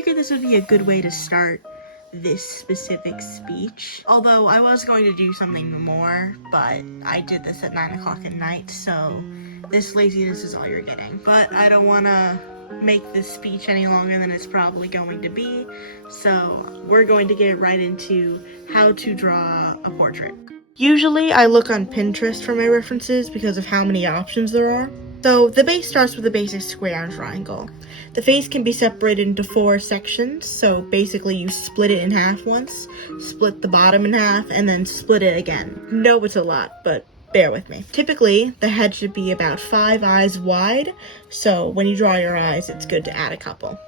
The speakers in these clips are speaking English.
figured this would be a good way to start this specific speech. Although I was going to do something more, but I did this at 9 o'clock at night, so this laziness is all you're getting. But I don't want to make this speech any longer than it's probably going to be, so we're going to get right into how to draw a portrait. Usually I look on Pinterest for my references because of how many options there are. So the base starts with a basic square and triangle. The face can be separated into 4 sections, so basically you split it in half once, split the bottom in half, and then split it again. No, it's a lot, but bear with me. Typically, the head should be about 5 eyes wide, so when you draw your eyes, it's good to add a couple.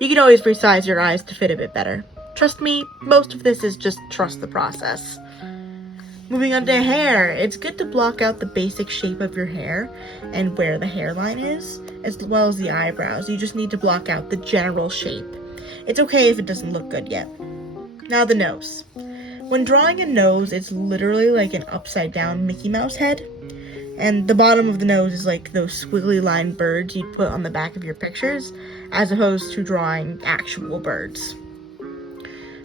You can always resize your eyes to fit a bit better. Trust me, most of this is just trust the process. Moving on to hair, it's good to block out the basic shape of your hair and where the hairline is, as well as the eyebrows. You just need to block out the general shape. It's okay if it doesn't look good yet. Now the nose. When drawing a nose, it's literally like an upside down Mickey Mouse head, and the bottom of the nose is like those squiggly line birds you'd put on the back of your pictures, as opposed to drawing actual birds.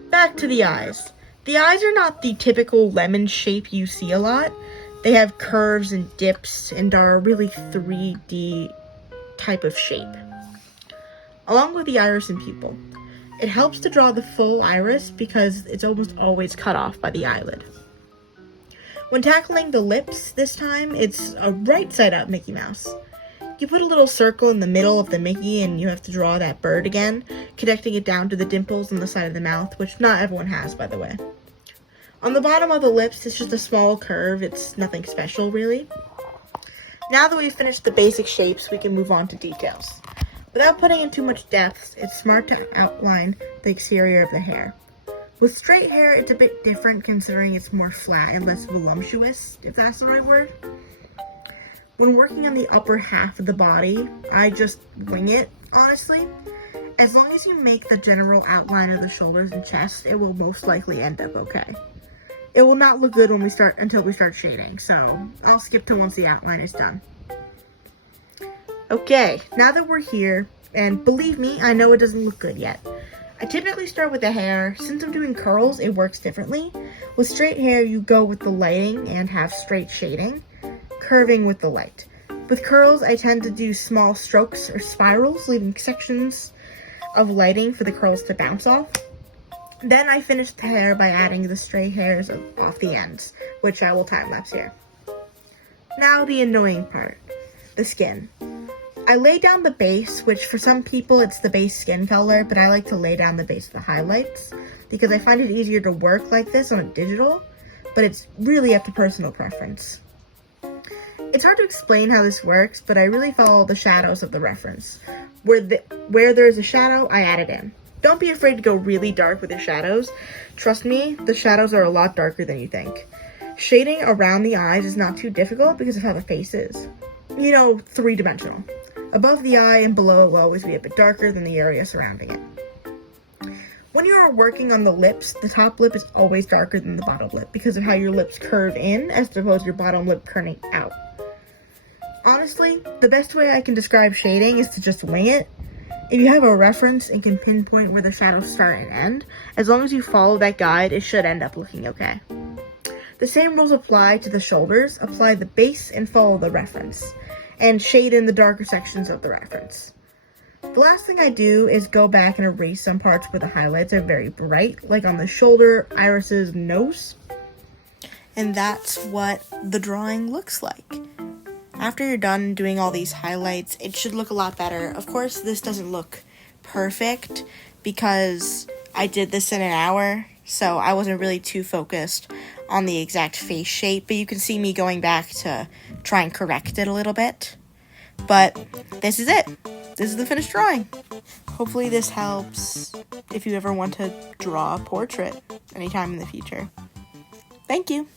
Back to the eyes. The eyes are not the typical lemon shape you see a lot. They have curves and dips and are a really 3D type of shape. Along with the iris and pupil. It helps to draw the full iris because it's almost always cut off by the eyelid. When tackling the lips this time, it's a right side up Mickey Mouse. You put a little circle in the middle of the Mickey and you have to draw that bird again, connecting it down to the dimples on the side of the mouth, which not everyone has, by the way. On the bottom of the lips, it's just a small curve. It's nothing special, really. Now that we've finished the basic shapes, we can move on to details. Without putting in too much depth, it's smart to outline the exterior of the hair. With straight hair, it's a bit different considering it's more flat and less voluptuous, if that's the right word. When working on the upper half of the body, I just wing it, honestly. As long as you make the general outline of the shoulders and chest, it will most likely end up okay. It will not look good until we start shading, so I'll skip to once the outline is done. Okay, now that we're here, and believe me, I know it doesn't look good yet. I typically start with the hair. Since I'm doing curls, it works differently. With straight hair, you go with the lighting and have straight shading, curving with the light. With curls, I tend to do small strokes or spirals, leaving sections of lighting for the curls to bounce off. Then I finish the hair by adding the stray hairs off the ends, which I will time-lapse here. Now the annoying part, the skin. I lay down the base, which for some people it's the base skin color, but I like to lay down the base of the highlights, because I find it easier to work like this on a digital, but it's really up to personal preference. It's hard to explain how this works, but I really follow the shadows of the reference. Where there's a shadow, I add it in. Don't be afraid to go really dark with your shadows. Trust me, the shadows are a lot darker than you think. Shading around the eyes is not too difficult because of how the face is. You know, 3-dimensional. Above the eye and below will always be a bit darker than the area surrounding it. When you are working on the lips, the top lip is always darker than the bottom lip because of how your lips curve in as opposed to your bottom lip curving out. Honestly, the best way I can describe shading is to just wing it. If you have a reference and can pinpoint where the shadows start and end, as long as you follow that guide, it should end up looking okay. The same rules apply to the shoulders. Apply the base and follow the reference, and shade in the darker sections of the reference. The last thing I do is go back and erase some parts where the highlights are very bright, like on the shoulder, irises, and nose. And that's what the drawing looks like. After you're done doing all these highlights, it should look a lot better. Of course, this doesn't look perfect because I did this in an hour, so I wasn't really too focused on the exact face shape, but you can see me going back to try and correct it a little bit. But this is it. This is the finished drawing. Hopefully this helps if you ever want to draw a portrait anytime in the future. Thank you.